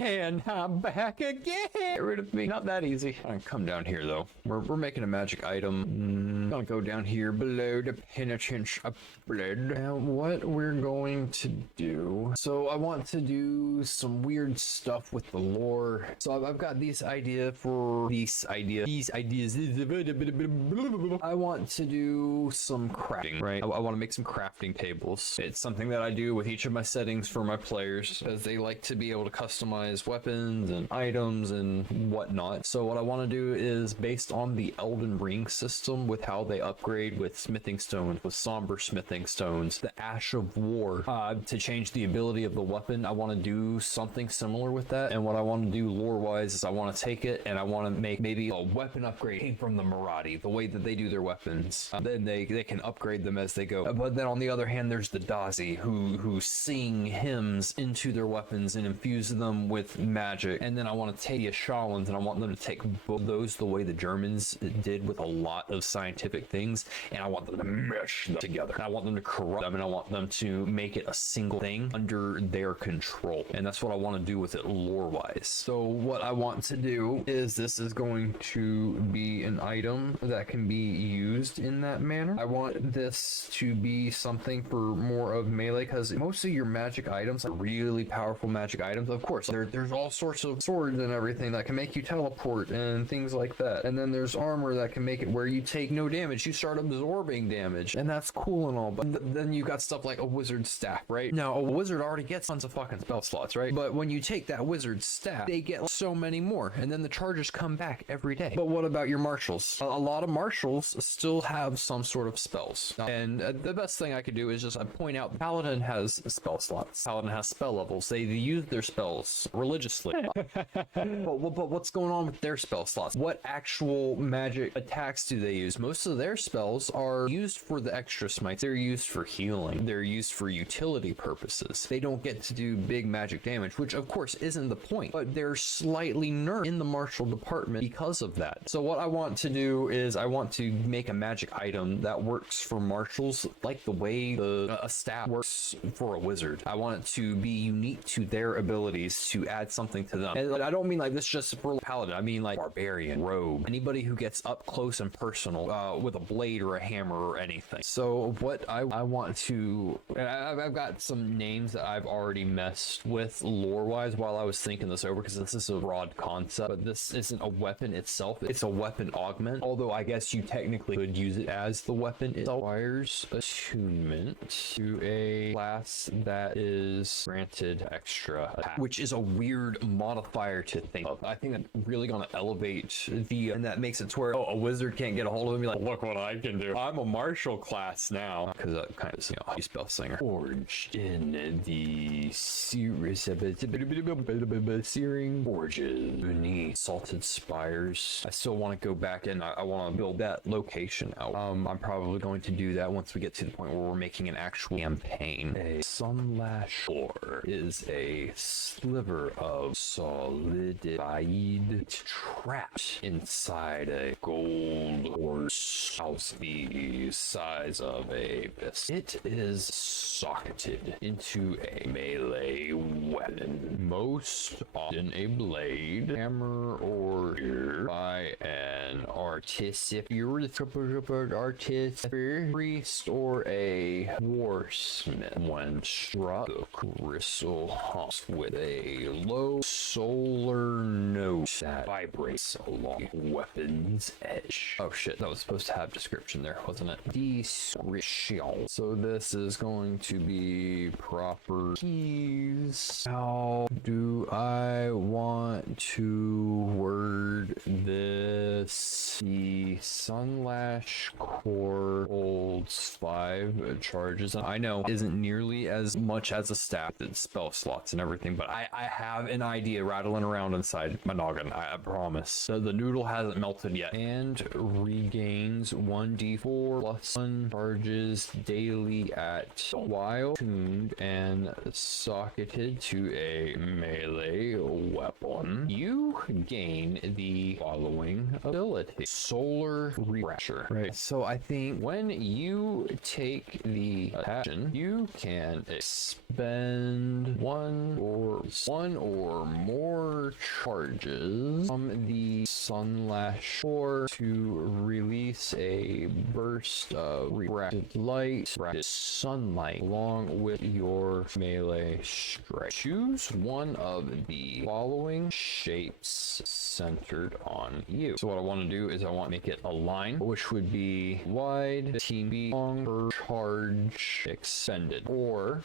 And I'm back again. Get rid of me. Not that easy. I'm gonna come down here though. We're making a magic item. Gonna go down here below the penitence of blood. Now what we're going to do. So I want to do some weird stuff with the lore. So I've got these ideas. I want to do some crafting, right? I want to make some crafting tables. It's something that I do with each of my settings for my players, as they like to be able to customize weapons and items and whatnot. So what I want to do is based on the Elden Ring system with how they upgrade with smithing stones, with somber smithing stones, the Ash of War, to change the ability of the weapon. I want to do something similar with that. And what I want to do lore wise is I want to take it and I want to make maybe a weapon upgrade from the Marathi, the way that they do their weapons. Then they can upgrade them as they go. But then on the other hand, there's the Dazi who sing hymns into their weapons and infuse them with magic. And then I want to take the Ashalans and I want them to take both those the way the Germans did with a lot of scientific things, and I want them to mesh them together. And I want them to corrupt them, and I want them to make it a single thing under their control. And that's what I want to do with it lore wise. So what I want to do is this is going to be an item that can be used in that manner. I want this to be something for more of melee, because most of your magic items are really powerful magic items. Of course, there's all sorts of swords and everything that can make you teleport and things like that. And then there's armor that can make it where you take no damage, you start absorbing damage, and that's cool and all. But then you got stuff like a wizard staff, right? Now a wizard already gets tons of fucking spell slots, right? But when you take that wizard staff, they get so many more, and then the charges come back every day. But what about your marshals? A lot of marshals still have some sort of spells, and the best thing I could do is just point out Paladin has spell slots. Paladin has spell levels. They use their spells religiously. but what's going on with their spell slots? What actual magic attacks do they use? Most of their spells are used for the extra smites. They're used for healing. They're used for utility purposes. They don't get to do big magic damage, which of course isn't the point, but they're slightly nerfed in the martial department because of that. So what I want to do is I want to make a magic item that works for martials like the way a staff works for a wizard. I want it to be unique to their abilities to add something to them. And I don't mean like this just for paladin. I mean like barbarian, rogue, anybody who gets up close and personal with a blade or a hammer or anything. So what I want to, and I've got some names that I've already messed with lore wise while I was thinking this over, because this is a broad concept, but this isn't a weapon itself. It's a weapon augment, although I guess you technically could use it as the weapon. It requires attunement to a class that is granted extra attack, which is a weird modifier to think of. I think that's really going to elevate and that makes it to where a wizard can't get a hold of him and be like, look what I can do. I'm a martial class now, because that kind of, you spell singer. Forged in the searing forges beneath salted spires. I still want to go back and I want to build that location out. I'm probably going to do that once we get to the point where we're making an actual campaign. A Sunlash ore is a sliver of solidified trapped inside a gold horse house the size of a fist. It is socketed into a melee weapon, most often a blade, hammer, or spear by an artificer, priest, or a warsmith. When struck, the crystal hums with a low solar note that vibrates along the weapon's edge. Oh shit, that was supposed to have description there, wasn't it? Description. So this is going to be proper keys. How do I want to word this? The Sunlash core holds 5 charges. I know it isn't nearly as much as a staff that spell slots and everything, but I have an idea rattling around inside my noggin. I promise. So the noodle hasn't melted yet. And regains 1d4 plus 1 charges daily at while tuned and socketed to a melee weapon. weapon, you gain the following ability: Solar Refresher. Right. So I think when you take the action, you can expend one or more charges from the Sunlash or to release a burst of refracted light, refracted sunlight, along with your melee strike. Choose one of the following shapes centered on you. So what I want to do is I want to make it a line, which would be wide, 15 feet long per charge expended, or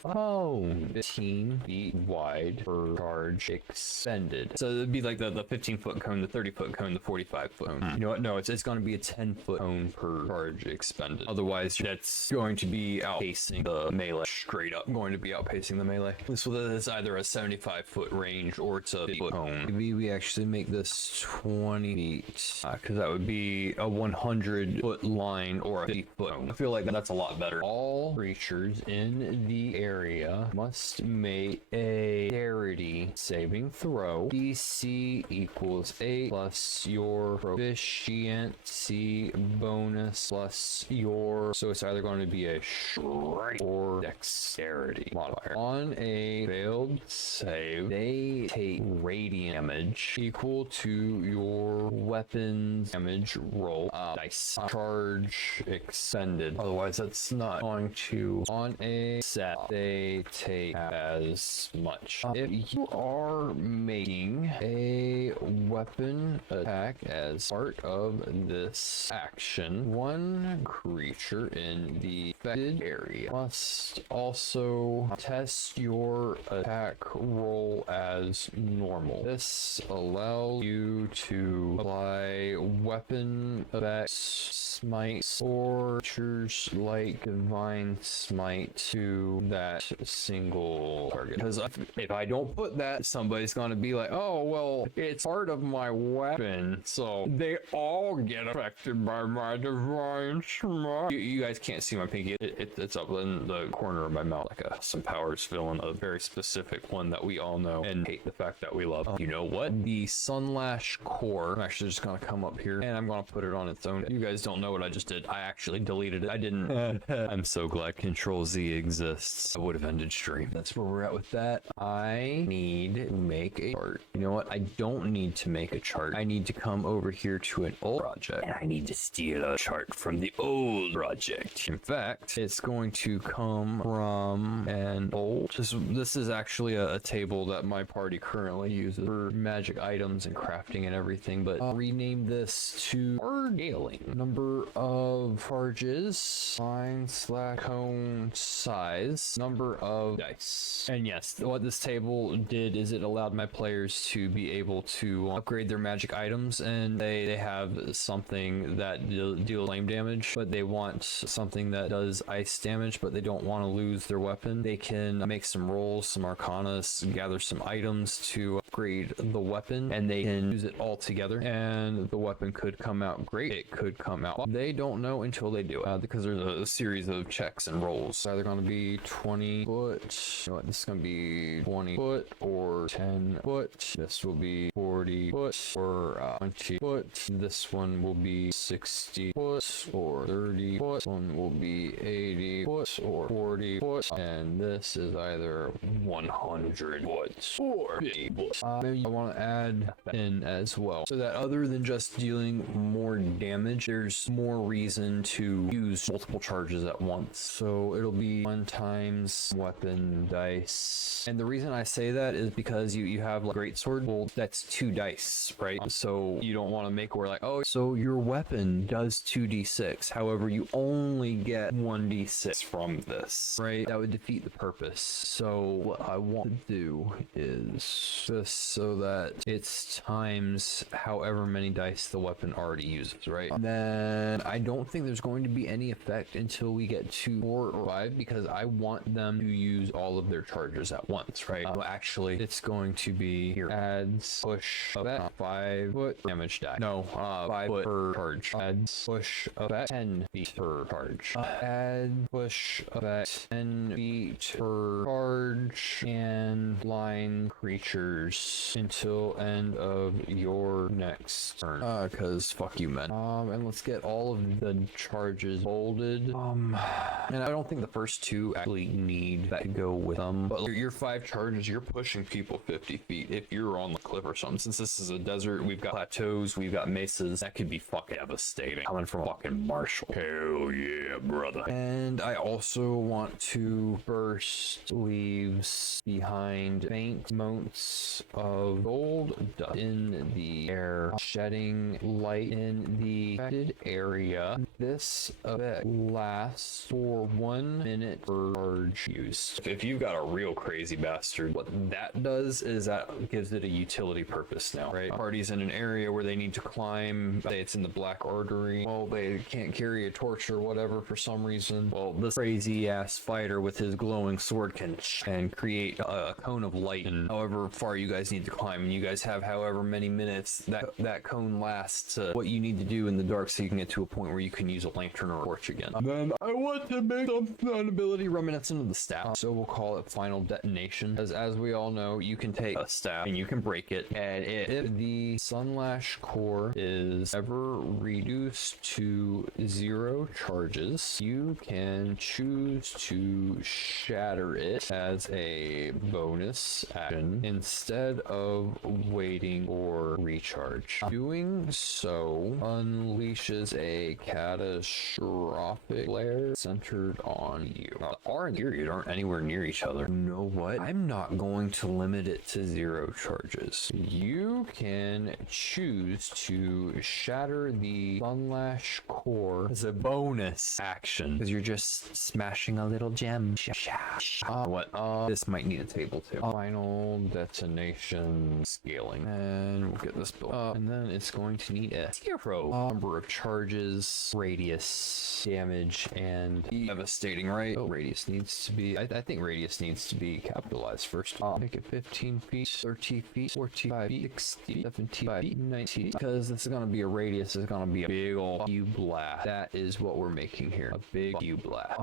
15 feet wide per charge expended. So it'd be like the 15-foot cone, the 30-foot cone, the 45-foot cone. You know what? No, it's going to be a 10-foot cone per charge expended. Otherwise, that's going to be outpacing the melee. Straight up going to be outpacing the melee. This is either a 75-foot range or it's a 50-foot cone. Maybe we actually make this 20 feet, because that would be a 100-foot line or a 50-foot cone. I feel like that's a lot better. All creatures in the area must make a dexterity saving throw. DC equals 8 plus your proficiency bonus plus your, so it's either going to be a strength or dexterity modifier. On a failed save, they take radiant damage equal to your weapon's damage roll dice. Charge expended. Otherwise, that's not going to. On a set, they take as much. If you are making a weapon attack as part of this action, one creature in the affected area must also test your attack roll as normal. This allows you to apply weapon effects, smites, or creatures like divine smite to that single target. Because if I don't put that, somebody's going to be like, oh, well, it's part of my weapon, so they all get affected by my divine smite. You guys can't see my pinky. It's up in the corner of my mouth, like some powers villain, a very specific one that we all know and hate the fact that we love. You know what? The Sunlash core, I'm actually just going to come up here and I'm going to put it on its own. You guys don't know what I just did. I actually deleted it. I didn't. I'm so glad Control Z exists. I would have ended stream. That's where we're at with that. I need to make a chart. You know what? I don't need to make a chart. I need to come over here to an old project and I need to steal a chart from the old project. In fact, it's going to come from an old. This is actually a table that my party currently uses for magic items and crafting and everything, but I'll rename this to scaling. Number of charges, line/cone size, number of dice. And yes, what this table did is it allowed my players to be able to upgrade their magic items, and they have something that deals flame damage, but they want something that does ice damage, but they don't want to lose their weapon. They can make some rolls, some arcana, gather some items to upgrade the weapon, and they can use it all together, and the weapon could come out great. It could come out. They don't know until they do it, because there's a series of checks and rolls. It's either going to be 20 foot. You know what? This is going to be 20 foot or 10 foot. This will be 40 foot or 20 foot. This one will be 60 foot or 30 foot. This one will be 80 foot or 40 foot. And this is either 100 foot or 50 foot. Maybe I want to add that in as well, so that other than just dealing more damage, there's more reason to use multiple charges at once. So it'll be 1 times weapon dice. And the reason I say that is because you have like greatsword. Well, that's 2 dice, right? So you don't want to make where like, oh, so your weapon does 2d6. However, you only get 1d6 from this, right? That would defeat the purpose. So what I want to do is just so that it's times however many dice the weapon already uses, right? And then I don't think there's going to be any effect until we get to 4 or 5, because I want them to use all of their charges at once, right? Actually, it's going to be here, adds push effect that 5 foot damage die. No, 5 foot per charge. Adds push effect 10 feet per charge. Add push effect 10 feet per charge and line creatures until end of your next turn. Cause fuck you, men. And let's get all of the charges bolded. And I don't think the first two actually need that to go with them. But your 5 charges, you're pushing people 50 feet if you're on the cliff or something. Since this is a desert, we've got plateaus, we've got mesas. That could be fucking devastating. Coming from fucking Marshall. Hell yeah, brother. And I also want to burst leaves behind faint motes of gold dust in the air, shedding light in the affected area. This effect lasts for 1 minute per charge use. If you've got a real crazy bastard, what that does is that gives it a utility purpose now, right? Party's in an area where they need to climb, say it's in the Black Artery. Well, they can't carry a torch or whatever for some reason. Well, this crazy ass fighter with his glowing sword can create a cone of light, and however far you guys need to climb, and you guys have however many minutes that cone lasts, what you need to do in the dark so you can get to a point where you can use a lantern or a torch again. Then I want to make an ability reminiscent of the staff, so we'll call it Final Detonation. As we all know, you can take a staff and you can break it, and if the Sunlash core is ever reduced to 0 charges, you can choose to shatter it as a bonus action instead of waiting for recharge. Doing so unleashes a catastrophic flare centered on you. The R and period aren't anywhere near each other. You know what? I'm not going to limit it to 0 charges. You can choose to shatter the Sunlash core as a bonus action because you're just smashing a little gem. This might need a table too. Final Detonation scaling, and we'll get this built up, and then it's going to need a 0 number of charges, radius, damage, and devastating, right? Oh, radius needs to be, I think radius needs to be capitalized first. Make it 15 feet, 30 feet, 45 feet, 60, 75 feet, 90, because this is going to be a radius, it's going to be a big ol' U blast. That is what we're making here, a big U blast.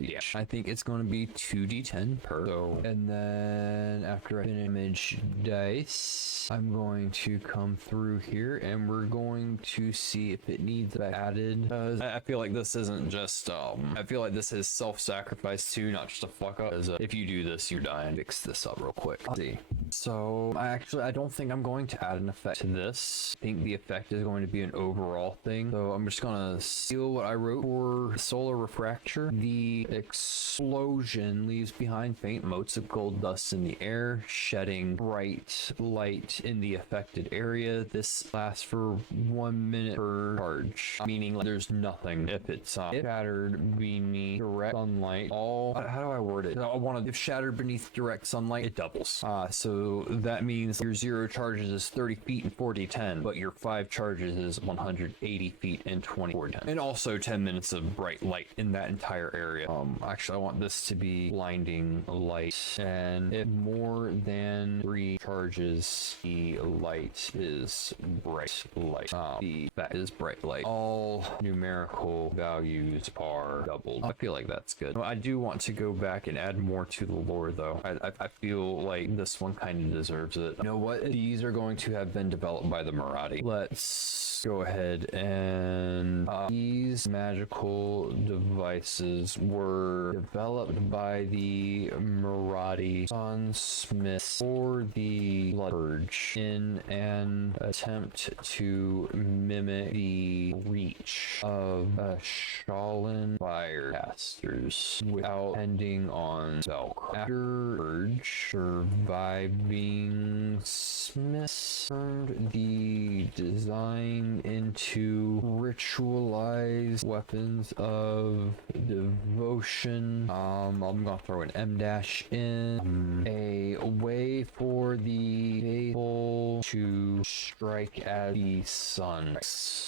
Yeah, I think it's going to be 2d10 per. So, and then after I image dice, I'm going to come through here and we're going to see if it needs added. I feel like this isn't just, I feel like this is self-sacrifice too, not just a fuck up. If you do this, you die. And fix this up real quick. Let's see. So, I don't think I'm going to add an effect to this. I think the effect is going to be an overall thing. So I'm just gonna steal what I wrote for Solar Refracture. The explosion leaves behind faint motes of gold dust in the air, shedding bright light in the affected area. This lasts for 1 minute per charge, meaning like, there's nothing if it's shattered beneath direct sunlight. How do I word it? If shattered beneath direct sunlight, it doubles. So that means your 0 charges is 30 feet and 40-10, but your 5 charges is 180 feet and 24-10, and also 10 minutes of bright light in that entire area. Actually, I want this to be blinding light, and if more than 3 charges, the light is bright light. That is bright light. All numerical values are doubled. I feel like that's good. I do want to go back and add more to the lore though. I feel like this one kind of deserves it. You know what? These are going to have been developed by the Marathi. Let's go ahead and these magical devices were developed by the Marathi Sunsmiths for the Blood Purge in an attempt to mimic the reach of Shaolin firecasters without depending on spellcraft. After Purge, surviving Smiths turned the design into ritualized weapons of devotion. I'm gonna throw an M dash in. A way for the faithful able to strike at the sun.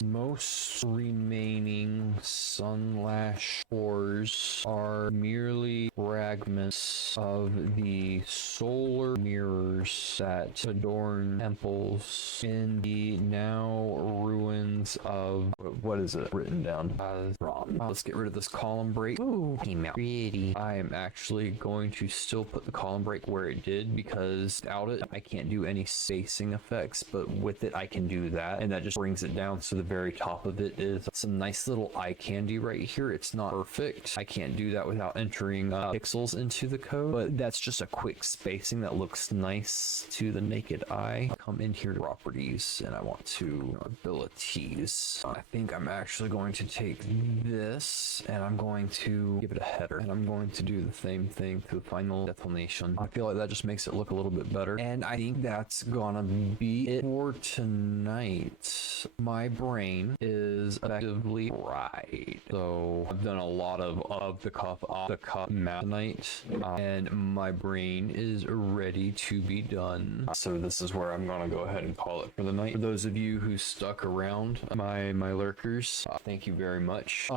Most remaining Sunlash ores are merely fragments of the solar mirrors that adorn temples in the now ruins of what is it written down as Rom. Let's get rid of this column break. Ooh, came out pretty. I am actually going to still put the column break where it did because without it I can't do any spacing effects, but with it I can do that, and that just brings it down so the very top of it is some nice little eye candy right here. It's not perfect. I can't do that without entering pixels into the code, but that's just a quick spacing that looks nice to the naked eye. I'll come in here to properties and I want to abilities. I think I'm actually going to take this and I'm going to give it a header, and I'm going to do the same thing to the final declination. I feel like that just makes it look a little bit better, and I think that's gonna be it for tonight. My brain is effectively fried, so I've done a lot of the cuff off the cuff math tonight, and my brain is ready to be done. So this is where I'm gonna go ahead and call it for the night. For those of you who stuck around, my lurkers, thank you very much.